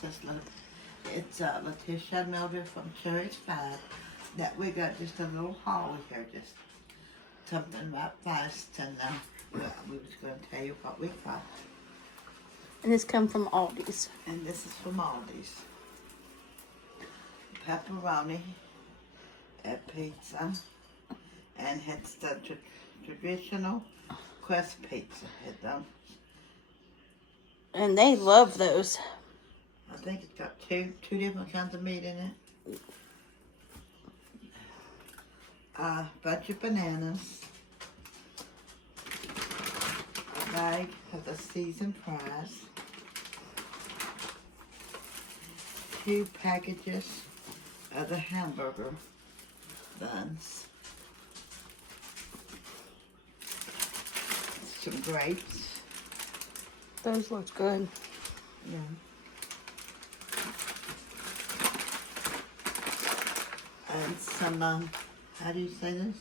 Princess. It's Letitia and Mildred from Cherry's 5 that we got just a little haul here, just something about fast, and we was going to tell you what we got. And this come from Aldi's. And this is from Aldi's. Pepperoni at pizza, and it's the traditional crust pizza. And they love those. I think it's got two different kinds of meat in it. A bunch of bananas. A bag of the seasoned fries. 2 packages of the hamburger buns. Some grapes. Those look good. Yeah. And some, how do you say this?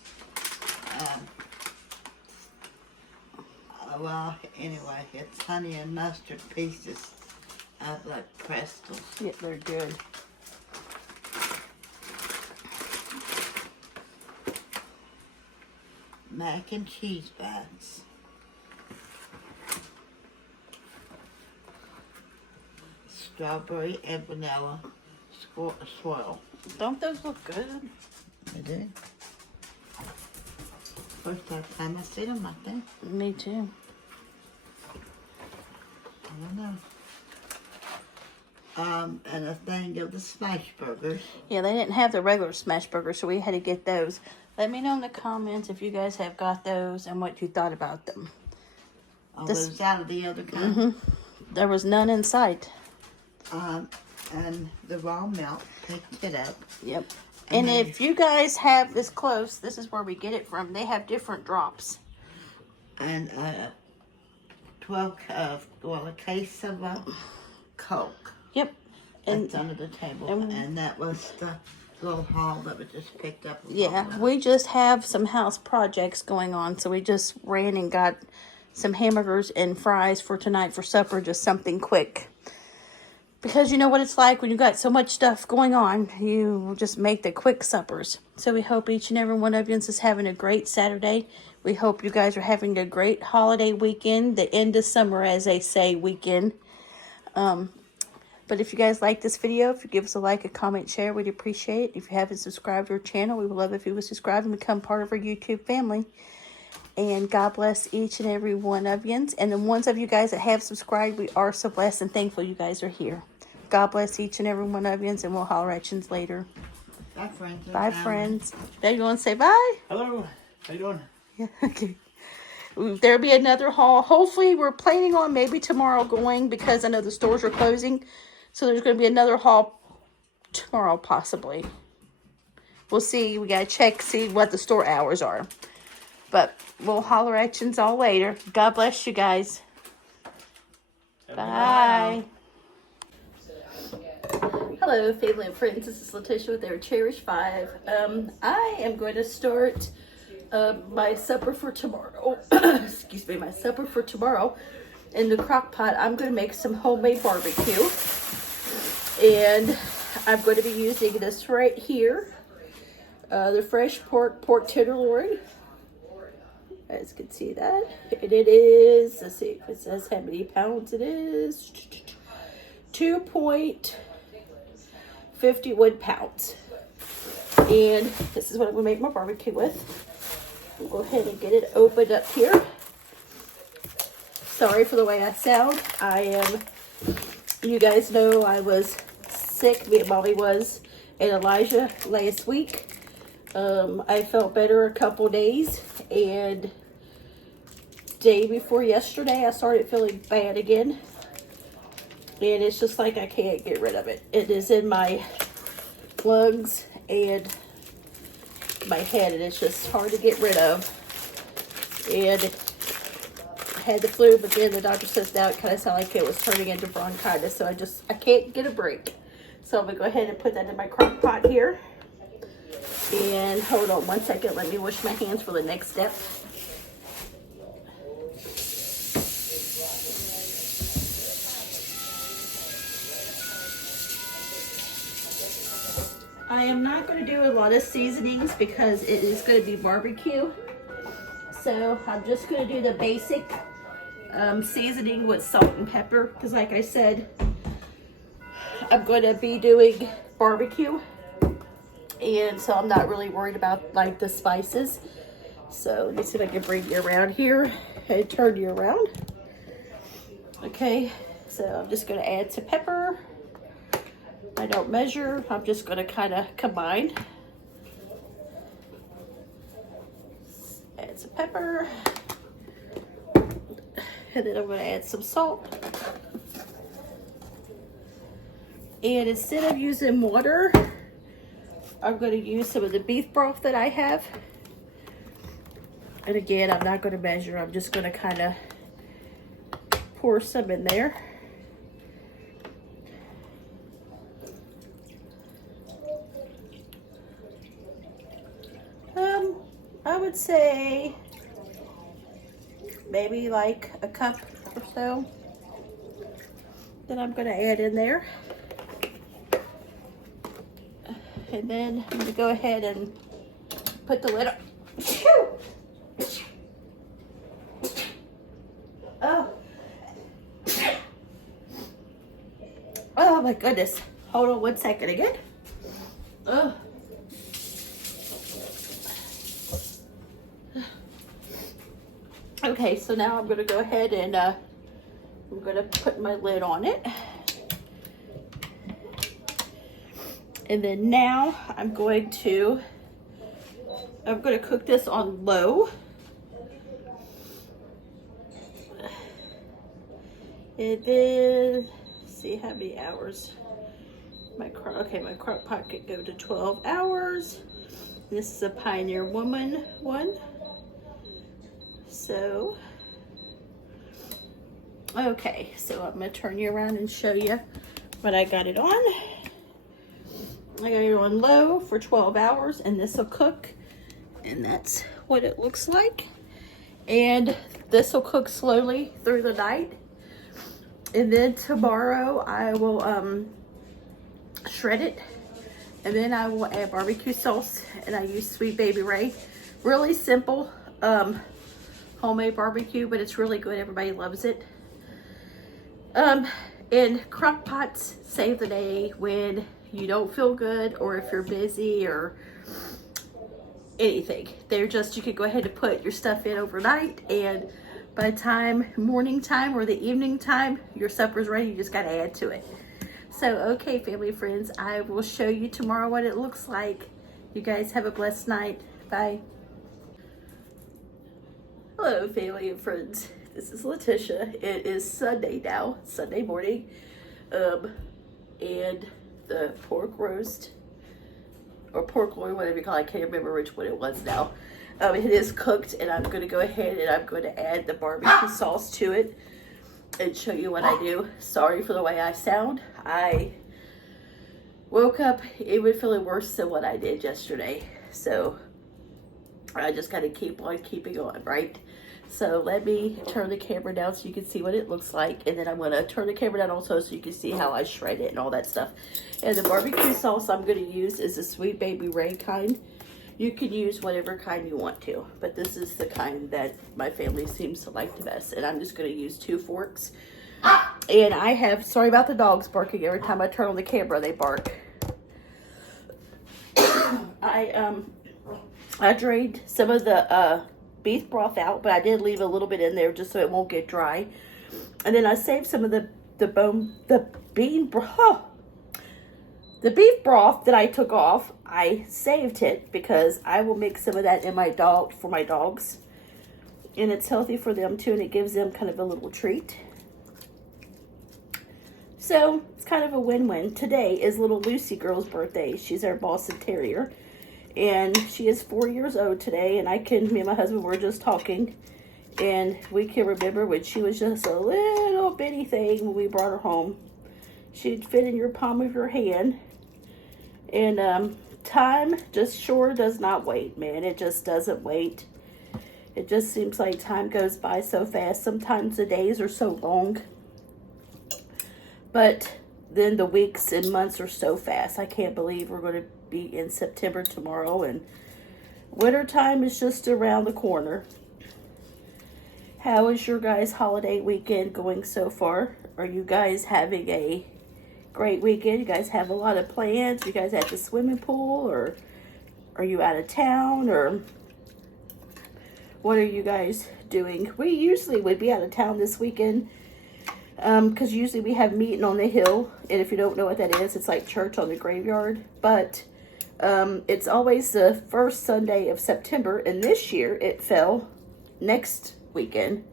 Well, anyway, it's honey and mustard pieces of like pretzels. Yeah, they're good. Mac and cheese bites. Strawberry and vanilla swirl. Don't those look good? They do. First time I see them like that. Me too. I don't know. And a thing of the smash burgers. Yeah, they didn't have the regular smash burgers, so we had to get those. Let me know in the comments if you guys have got those and what you thought about them. Oh, those out of the other kind. Mm-hmm. There was none in sight. And the raw milk, picked it up. Yep. And if you guys have this close, this is where we get it from. They have different drops. And a case of Coke. Yep. And that's under the table. And that was the little haul that we just picked up. Yeah, we just have some house projects going on, so we just ran and got some hamburgers and fries for tonight for supper, just something quick. Because you know what it's like when you got so much stuff going on, you just make the quick suppers. So we hope each and every one of you is having a great Saturday. We hope you guys are having a great holiday weekend, the end of summer, as they say, weekend. But if you guys like this video, if you give us a like, a comment, share, we'd appreciate it. If you haven't subscribed to our channel, we would love if you would subscribe and become part of our YouTube family. And God bless each and every one of you. And the ones of you guys that have subscribed, we are so blessed and thankful you guys are here. God bless each and every one of you, and we'll holler at you later. Bye, friends. Bye, friends. Dad, you want to say bye? Hello. How you doing? Yeah, okay. There'll be another haul. Hopefully, we're planning on maybe tomorrow going, because I know the stores are closing. So there's going to be another haul tomorrow, possibly. We'll see. We got to check, see what the store hours are. But we'll holler at you all later. God bless you guys. Bye. Hello, family and friends. This is Letitia with our Cherish 5. I am going to start my supper for tomorrow. Excuse me, my supper for tomorrow. In the crock pot, I'm going to make some homemade barbecue. And I'm going to be using this right here. The fresh pork tenderloin. You guys can see that. And it is, let's see if it says how many pounds it is. 2.51 pounds. And this is what I'm going to make my barbecue with. We'll go ahead and get it opened up here. Sorry for the way I sound. You guys know I was sick. Me and Mommy was, and Elijah last week. I felt better a couple days, and day before yesterday I started feeling bad again. And it's just like I can't get rid of it. It is in my lungs and my head, and it's just hard to get rid of. And I had the flu, but then the doctor says now it kind of sounded like it was turning into bronchitis. So I can't get a break. So I'm going to go ahead and put that in my crock pot here. And hold on one second. Let me wash my hands for the next step. I am not going to do a lot of seasonings because it is going to be barbecue. So I'm just going to do the basic seasoning with salt and pepper. Because like I said, I'm going to be doing barbecue. And so I'm not really worried about like the spices. So let me see if I can bring you around here and turn you around. Okay, so I'm just going to add some pepper. I don't measure. I'm just going to kind of combine. Add some pepper. And then I'm going to add some salt. And instead of using water, I'm going to use some of the beef broth that I have. And again, I'm not going to measure. I'm just going to kind of pour some in there. I would say maybe like a cup or so that I'm going to add in there. And then I'm going to go ahead and put the lid on. Oh my goodness. Hold on 1 second again. Oh. Okay, so now I'm going to go ahead and I'm going to put my lid on it. And then now I'm going to cook this on low. And then see how many hours my crock pot could go to 12 hours. This is a Pioneer Woman one. So, okay, so I'm going to turn you around and show you what I got it on. I got it on low for 12 hours and this will cook, and that's what it looks like. And this will cook slowly through the night. And then tomorrow I will shred it, and then I will add barbecue sauce, and I use Sweet Baby Ray. Really simple homemade barbecue, but it's really good. Everybody loves it. And crock pots save the day when you don't feel good, or if you're busy or anything. They're just, you could go ahead and put your stuff in overnight, and by the time morning time or the evening time your supper's ready, you just got to add to it. So okay, family and friends, I will show you tomorrow what it looks like. You guys have a blessed night. Bye. Hello, family and friends. This is Letitia. It is Sunday now, Sunday morning. And the pork roast, or pork loin, whatever you call it, I can't remember which one it was now. It is cooked, and I'm going to go ahead and I'm going to add the barbecue sauce to it and show you what I do. Sorry for the way I sound. I woke up even feeling worse than what I did yesterday. So I just got to keep on keeping on, right? So let me turn the camera down so you can see what it looks like. And then I'm going to turn the camera down also so you can see how I shred it and all that stuff. And the barbecue sauce I'm going to use is the Sweet Baby Ray kind. You can use whatever kind you want to, but this is the kind that my family seems to like the best. And I'm just going to use 2 forks. And I have, sorry about the dogs barking. Every time I turn on the camera, they bark. I drained some of the beef broth out, but I did leave a little bit in there just so it won't get dry. And then I saved some of the beef broth that I took off. I saved it because I will mix some of that in for my dogs, and it's healthy for them too, and it gives them kind of a little treat. So it's kind of a win-win. Today is little Lucy girl's birthday. She's our Boston Terrier, and she is 4 years old today. And me and my husband were just talking, and we can remember when she was just a little bitty thing when we brought her home. She'd fit in your palm of your hand. And time just sure does not wait, man. It just doesn't wait. It just seems like time goes by so fast. Sometimes the days are so long. But then the weeks and months are so fast. I can't believe we're going to be in September tomorrow, and wintertime is just around the corner. How is your guys' holiday weekend going so far? Are you guys having a great weekend? You guys have a lot of plans? You guys at the swimming pool, or are you out of town, or what are you guys doing? We usually would be out of town this weekend, because usually we have meeting on the hill, and if you don't know what that is, it's like church on the graveyard, but it's always the first Sunday of September, and this year it fell next weekend,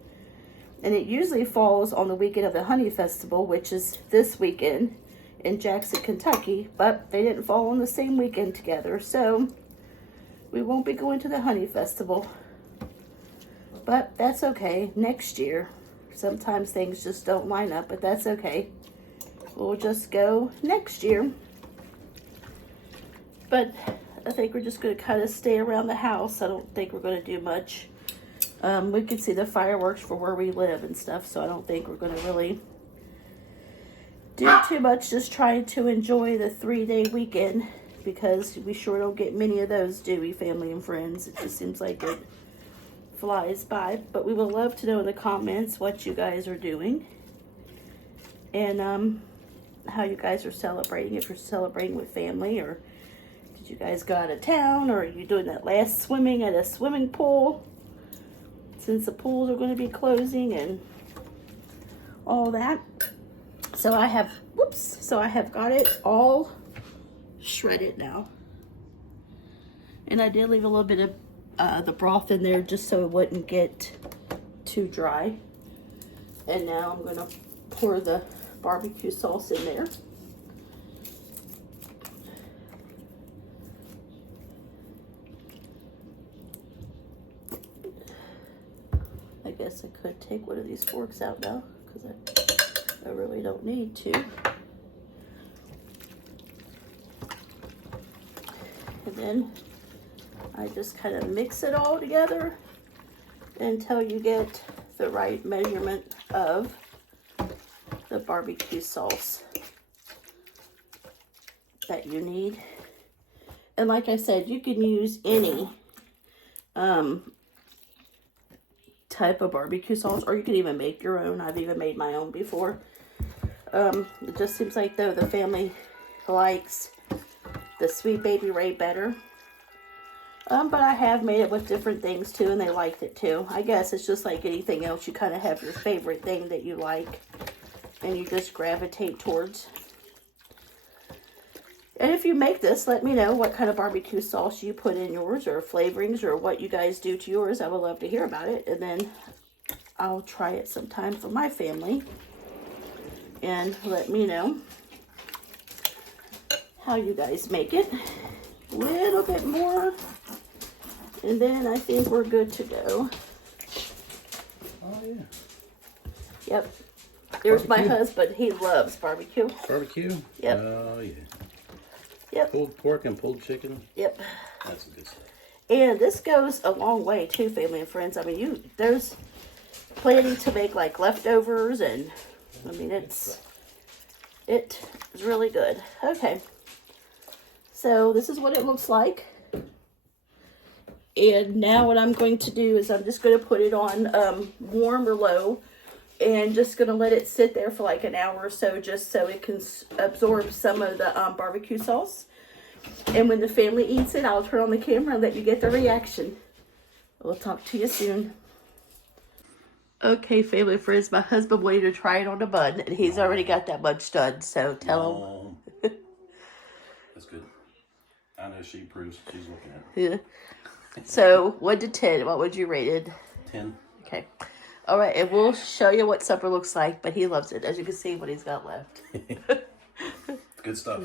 and it usually falls on the weekend of the Honey Festival, which is this weekend in Jackson, Kentucky, but they didn't fall on the same weekend together, so we won't be going to the Honey Festival, but that's okay. Next year. Sometimes things just don't line up, but that's okay. We'll just go next year. But I think we're just going to kind of stay around the house. I don't think we're going to do much. We can see the fireworks for where we live and stuff, so I don't think we're going to really do too much. Just trying to enjoy the 3-day weekend, because we sure don't get many of those, do we, family and friends? It just seems like it flies by. But we would love to know in the comments what you guys are doing, and how you guys are celebrating, if you're celebrating with family, or did you guys go out of town, or are you doing that last swimming at a swimming pool, since the pools are going to be closing and all that. So I have got it all shredded now, and I did leave a little bit of the broth in there just so it wouldn't get too dry. And now I'm gonna pour the barbecue sauce in there. I guess I could take one of these forks out now, because I really don't need to. And then I just kind of mix it all together until you get the right measurement of the barbecue sauce that you need. And like I said, you can use any type of barbecue sauce, or you can even make your own. I've even made my own before. It just seems like, though, the family likes the Sweet Baby Ray better. But I have made it with different things too, and they liked it too. I guess it's just like anything else. You kind of have your favorite thing that you like, and you just gravitate towards. And if you make this, let me know what kind of barbecue sauce you put in yours, or flavorings, or what you guys do to yours. I would love to hear about it, and then I'll try it sometime for my family. And let me know how you guys make it. A little bit more, and then I think we're good to go. Oh, yeah. Yep. There's Barbecue? my husband. He loves barbecue. Barbecue? Yep. Oh, yeah. Yep. Pulled pork and pulled chicken? Yep. That's good stuff. And this goes a long way too, family and friends. I mean, there's planning to make like leftovers, and I mean, it is really good. Okay. So this is what it looks like. And now what I'm going to do is I'm just going to put it on warm or low, and just going to let it sit there for like an hour or so, just so it can absorb some of the barbecue sauce. And when the family eats it, I'll turn on the camera and let you get the reaction. We'll talk to you soon. Okay, family and friends, my husband wanted to try it on the bun, and he's already got that much done, so tell him. That's good. I know she approves. She's looking at Yeah. So 1 to 10, what would you rate it? 10. Okay. All right, and we'll show you what supper looks like, but he loves it, as you can see what he's got left. Good stuff.